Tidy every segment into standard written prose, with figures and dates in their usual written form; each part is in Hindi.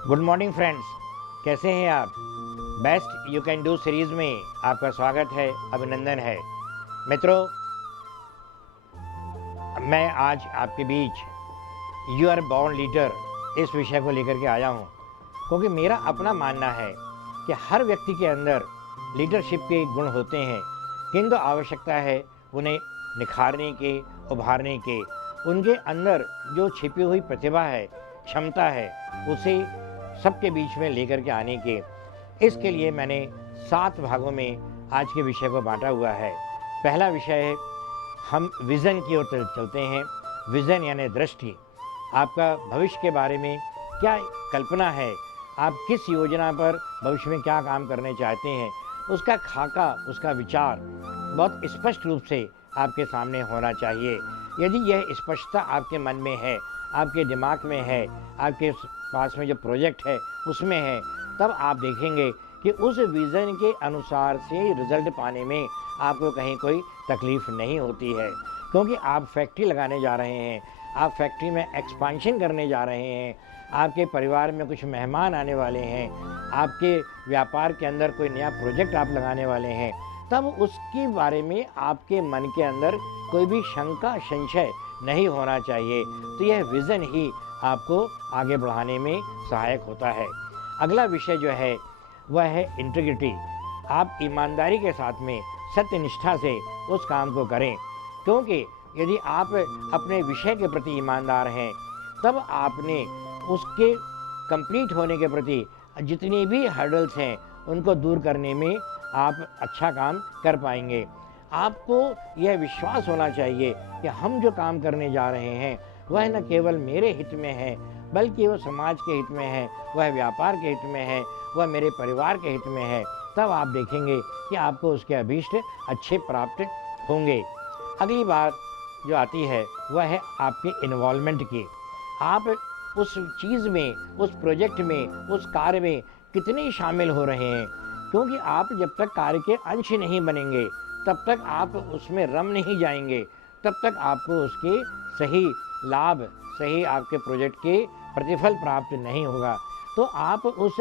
गुड मॉर्निंग फ्रेंड्स, कैसे हैं आप? Best you can do series में आपका स्वागत है, अभिनंदन है। मित्रों, मैं आज आपके बीच यू आर बॉर्न लीडर इस विषय को लेकर के आया हूँ, क्योंकि मेरा अपना मानना है कि हर व्यक्ति के अंदर लीडरशिप के गुण होते हैं, किंतु आवश्यकता है उन्हें निखारने के, उभारने के। उनके अंदर जो छिपी हुई प्रतिभा है, क्षमता है, उसे सबके बीच में लेकर के आने के। इसके लिए मैंने 7 भागों में आज के विषय को बांटा हुआ है। पहला विषय है, हम विज़न की ओर चलते हैं। विज़न यानी दृष्टि। आपका भविष्य के बारे में क्या कल्पना है, आप किस योजना पर भविष्य में क्या काम करने चाहते हैं, उसका खाका, उसका विचार बहुत स्पष्ट रूप से आपके सामने होना चाहिए। यदि यह स्पष्टता आपके मन में है, आपके दिमाग में है, आपके पास में जो प्रोजेक्ट है उसमें है, तब आप देखेंगे कि उस विज़न के अनुसार से रिजल्ट पाने में आपको कहीं कोई तकलीफ़ नहीं होती है। क्योंकि आप फैक्ट्री लगाने जा रहे हैं, आप फैक्ट्री में एक्सपांशन करने जा रहे हैं, आपके परिवार में कुछ मेहमान आने वाले हैं, आपके व्यापार के अंदर कोई नया प्रोजेक्ट आप लगाने वाले हैं, तब उसके बारे में आपके मन के अंदर कोई भी शंका, संशय नहीं होना चाहिए। तो यह विज़न ही आपको आगे बढ़ाने में सहायक होता है। अगला विषय जो है वह है इंटीग्रिटी। आप ईमानदारी के साथ में सत्यनिष्ठा से उस काम को करें, क्योंकि यदि आप अपने विषय के प्रति ईमानदार हैं, तब आपने उसके कंप्लीट होने के प्रति जितनी भी हर्डल्स हैं उनको दूर करने में आप अच्छा काम कर पाएंगे। आपको यह विश्वास होना चाहिए कि हम जो काम करने जा रहे हैं वह न केवल मेरे हित में है, बल्कि वह समाज के हित में है, वह व्यापार के हित में है, वह मेरे परिवार के हित में है। तब आप देखेंगे कि आपको उसके अभीष्ट अच्छे प्राप्त होंगे। अगली बात जो आती है वह है आपके इन्वॉल्वमेंट की। आप उस चीज़ में, उस प्रोजेक्ट में, उस कार्य में कितने शामिल हो रहे हैं, क्योंकि आप जब तक कार्य के अंश नहीं बनेंगे, तब तक आप उसमें रम नहीं जाएंगे, तब तक आपको उसके सही लाभ, सही आपके प्रोजेक्ट के प्रतिफल प्राप्त नहीं होगा। तो आप उस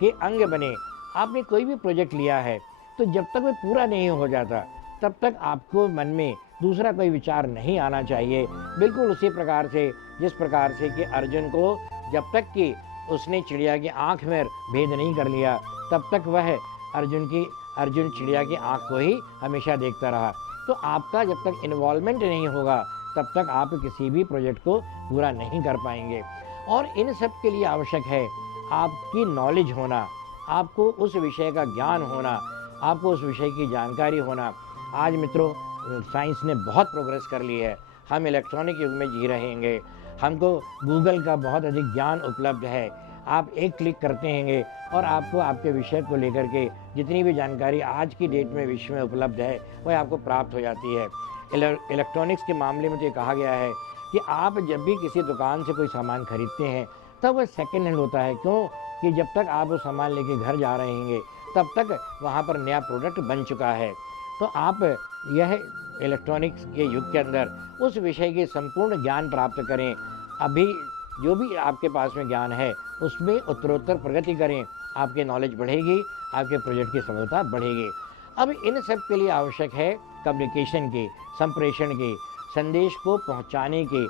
के अंग बने। आपने कोई भी प्रोजेक्ट लिया है, तो जब तक वह पूरा नहीं हो जाता, तब तक आपको मन में दूसरा कोई विचार नहीं आना चाहिए। बिल्कुल उसी प्रकार से, जिस प्रकार से कि अर्जुन को जब तक कि उसने चिड़िया की आँख में भेद नहीं कर लिया, तब तक वह अर्जुन चिड़िया की आँख को ही हमेशा देखता रहा। तो आपका जब तक इन्वॉल्वमेंट नहीं होगा, तब तक आप किसी भी प्रोजेक्ट को पूरा नहीं कर पाएंगे। और इन सब के लिए आवश्यक है आपकी नॉलेज होना, आपको उस विषय का ज्ञान होना, आपको उस विषय की जानकारी होना। आज मित्रों, साइंस ने बहुत प्रोग्रेस कर ली है। हम इलेक्ट्रॉनिक युग में जी रहेंगे। हमको गूगल का बहुत अधिक ज्ञान उपलब्ध है। आप एक क्लिक करते हैं और आपको आपके विषय को लेकर के जितनी भी जानकारी आज की डेट में विश्व में उपलब्ध है, वह आपको प्राप्त हो जाती है। इलेक्ट्रॉनिक्स के मामले में तो ये कहा गया है कि आप जब भी किसी दुकान से कोई सामान खरीदते हैं, तब वह सेकेंड हैंड होता है। क्यों? कि जब तक आप वो सामान लेके घर जा रहे हैं, तब तक वहाँ पर नया प्रोडक्ट बन चुका है। तो आप यह इलेक्ट्रॉनिक्स के युग के अंदर उस विषय के संपूर्ण ज्ञान प्राप्त करें। अभी जो भी आपके पास में ज्ञान है, उसमें उत्तरोत्तर प्रगति करें। आपकी नॉलेज बढ़ेगी, आपके प्रोजेक्ट की सफलता बढ़ेगी। अब इन सब के लिए आवश्यक है कम्युनिकेशन की, संप्रेषण की, संदेश को पहुंचाने की।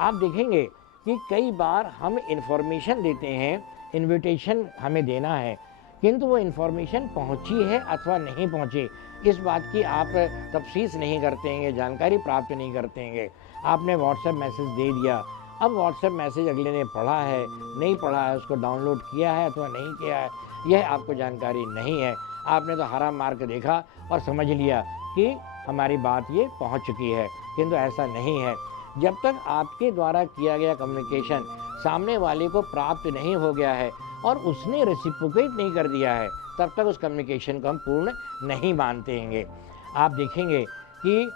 आप देखेंगे कि कई बार हम इन्फॉर्मेशन देते हैं, इनविटेशन हमें देना है, किंतु वो इन्फॉर्मेशन पहुंची है अथवा नहीं पहुंची, इस बात की आप तफसीस नहीं करते हैं, जानकारी प्राप्त नहीं करते हैं। आपने व्हाट्सएप मैसेज दे दिया, अब व्हाट्सएप मैसेज अगले ने पढ़ा है, नहीं पढ़ा है, उसको डाउनलोड किया है अथवा नहीं किया है, यह आपको जानकारी नहीं है। आपने तो हरा मार्क देखा और समझ लिया कि हमारी बात ये पहुंच चुकी है, किंतु ऐसा नहीं है। जब तक आपके द्वारा किया गया कम्युनिकेशन सामने वाले को प्राप्त नहीं हो गया है और उसने रेसिप्रोकेट नहीं कर दिया है, तब तक उस कम्युनिकेशन को हम पूर्ण नहीं मानते हैं। आप देखेंगे कि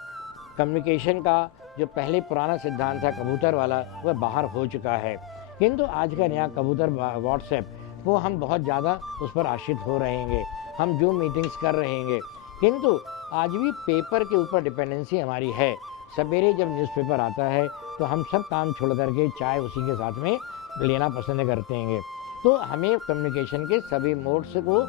कम्युनिकेशन का जो पहले पुराना सिद्धांत था कबूतर वाला, वह बाहर हो चुका है, किंतु आज का नया कबूतर व्हाट्सएप, वो हम बहुत ज़्यादा उस पर आश्रित हो रहे हैं। हम जो मीटिंग्स कर रहे हैं, किंतु आज भी पेपर के ऊपर डिपेंडेंसी हमारी है। सवेरे जब न्यूज़पेपर आता है तो हम सब काम छोड़ करके चाय उसी के साथ में लेना पसंद करते हैं। तो हमें कम्युनिकेशन के सभी मोड्स को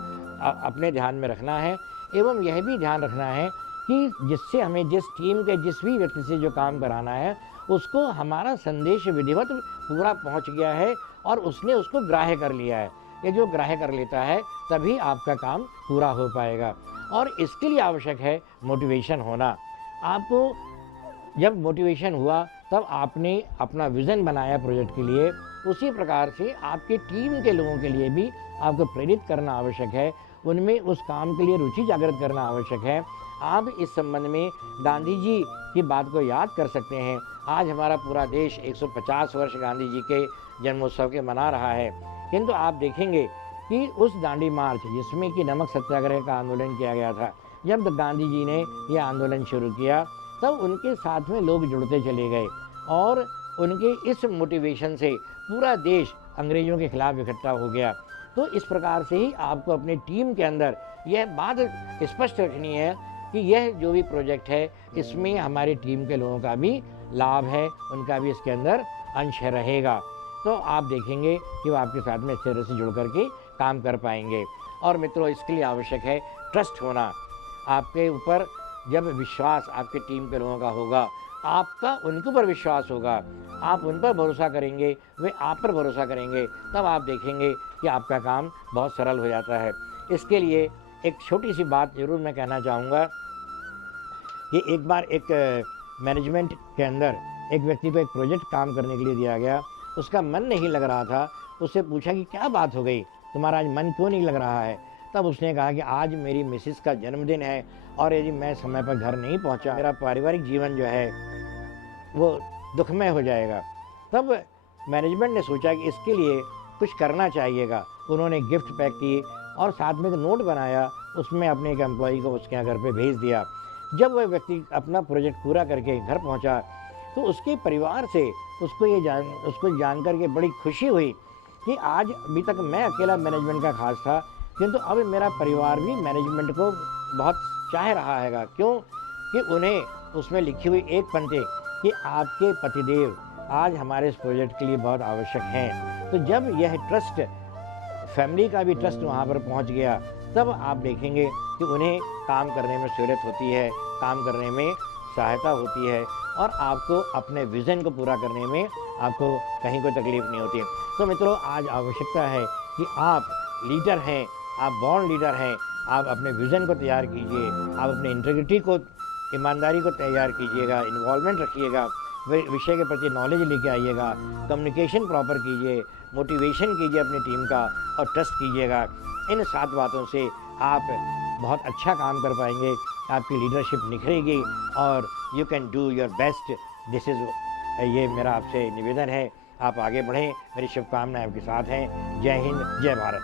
अपने ध्यान में रखना है एवं यह भी ध्यान रखना है कि जिससे हमें जिस टीम के जिस भी व्यक्ति से जो काम कराना है उसको हमारा संदेश विधिवत पूरा पहुंच गया है और उसने उसको ग्राह्य कर लिया है। ये जो ग्राह्य कर लेता है तभी आपका काम पूरा हो पाएगा और इसके लिए आवश्यक है मोटिवेशन होना। आपको जब मोटिवेशन हुआ तब आपने अपना विज़न बनाया प्रोजेक्ट के लिए, उसी प्रकार से आपकी टीम के लोगों के लिए भी आपको प्रेरित करना आवश्यक है, उनमें उस काम के लिए रुचि जागृत करना आवश्यक है। आप इस संबंध में गांधी जी की बात को याद कर सकते हैं। आज हमारा पूरा देश 150 वर्ष गांधी जी के जन्मोत्सव के मना रहा है, किंतु आप देखेंगे कि उस दांडी मार्च जिसमें कि नमक सत्याग्रह का आंदोलन किया गया था, जब गांधी जी ने यह आंदोलन शुरू किया तब उनके साथ में लोग जुड़ते चले गए और उनके इस मोटिवेशन से पूरा देश अंग्रेज़ों के खिलाफ इकट्ठा हो गया। तो इस प्रकार से ही आपको अपनी टीम के अंदर यह बात स्पष्ट रखनी है कि यह जो भी प्रोजेक्ट है इसमें हमारी टीम के लोगों का भी लाभ है, उनका भी इसके अंदर अंश रहेगा। तो आप देखेंगे कि वो आपके साथ में अच्छे तरह से जुड़ करके काम कर पाएंगे। और मित्रों, इसके लिए आवश्यक है ट्रस्ट होना। आपके ऊपर जब विश्वास आपके टीम के लोगों का होगा, आपका उनके ऊपर विश्वास होगा, आप उन पर भरोसा करेंगे, वे आप पर भरोसा करेंगे, तब आप देखेंगे कि आपका काम बहुत सरल हो जाता है। इसके लिए एक छोटी सी बात ज़रूर मैं कहना चाहूँगा कि एक बार एक मैनेजमेंट के अंदर एक व्यक्ति को एक प्रोजेक्ट काम करने के लिए दिया गया, उसका मन नहीं लग रहा था। उससे पूछा कि क्या बात हो गई, तुम्हारा आज मन क्यों नहीं लग रहा है? तब उसने कहा कि आज मेरी मिसेस का जन्मदिन है और यदि मैं समय पर घर नहीं पहुंचा, मेरा पारिवारिक जीवन जो है वो दुखमय हो जाएगा। तब मैनेजमेंट ने सोचा कि इसके लिए कुछ करना चाहिएगा। उन्होंने गिफ्ट पैक किए और साथ में एक नोट बनाया, उसमें अपने एक एम्प्लॉई को उसके यहाँ घर पे भेज दिया। जब वह व्यक्ति अपना प्रोजेक्ट पूरा करके घर पहुंचा तो उसके परिवार से उसको जान करके बड़ी खुशी हुई कि आज अभी तक मैं अकेला मैनेजमेंट का खास था, किंतु अब मेरा परिवार भी मैनेजमेंट को बहुत चाह रहा है। क्यों कि उन्हें उसमें लिखी हुई एक पंक्ति कि आपके पतिदेव आज हमारे इस प्रोजेक्ट के लिए बहुत आवश्यक हैं। तो जब यह ट्रस्ट, फैमिली का भी ट्रस्ट वहाँ पर पहुँच गया, तब आप देखेंगे कि उन्हें काम करने में सहूलियत होती है, काम करने में सहायता होती है और आपको अपने विज़न को पूरा करने में आपको कहीं कोई तकलीफ़ नहीं होती। तो मित्रों, आज आवश्यकता है कि आप लीडर हैं, आप बॉर्न लीडर हैं, आप अपने विज़न को तैयार कीजिए, आप अपने इंटीग्रिटी को, ईमानदारी को तैयार कीजिएगा, इन्वॉल्वमेंट रखिएगा, विषय के प्रति नॉलेज लेके आइएगा, कम्युनिकेशन प्रॉपर कीजिए, मोटिवेशन कीजिए अपनी टीम का और ट्रस्ट कीजिएगा। इन 7 बातों से आप बहुत अच्छा काम कर पाएंगे, आपकी लीडरशिप निखरेगी और you can do your best. This is ये मेरा आपसे निवेदन है, आप आगे बढ़ें। मेरी शुभकामनाएं आपके साथ हैं। जय हिंद, जय भारत।